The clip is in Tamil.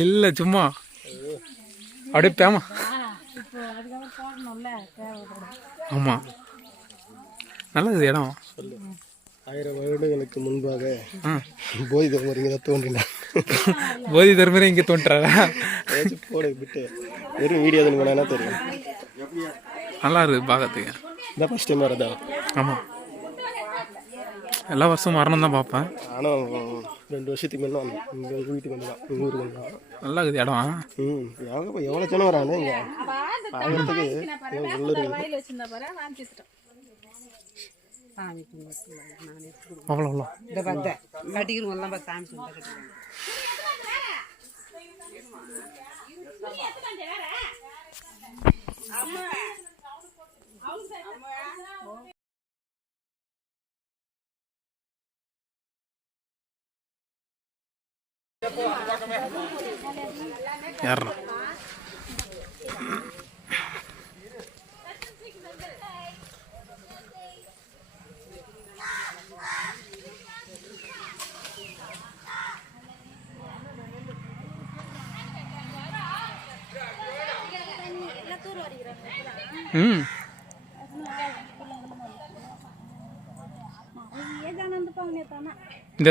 இல்லை சும்மா. அப்படியே பேமா. தேவைப்படும் ஆமாம் நல்லது இடம். சொல்லு. ஆயிரம் வருடங்களுக்கு முன்பாக போதி தர்மர் இங்கே தான் போதி தர்மரே இங்கே தோன்றாரா? போட விட்டு வெறும் வீடியோ தான் தெரியும். நல்லா இருக்குது பார்க்கறதுக்கு. இதான் ஃபஸ்ட் டைம் வரதா ஆமாம் எல்லா வருஷமும் மரணம் தான் பார்ப்பேன். ஆனால் ரெண்டு வருஷத்துக்கு முன்னே வந்தேன் இங்கே வீட்டுக்கு வந்தான் எங்கள் ஊருக்கு வந்தான் நல்லா இருக்குது இடம். ம் எவ்வளோ எவ்வளோ ஜனம் வராங்க இங்கே? ஆகிறதுக்கு உள்ள இருக்குது வயல் வச்சிருந்தா பாரு வாங்கிச்சிட்டோம் சாமி அவ்வளோ அவ்வளோ இந்த பத்த யாருண்ணா ம் இந்த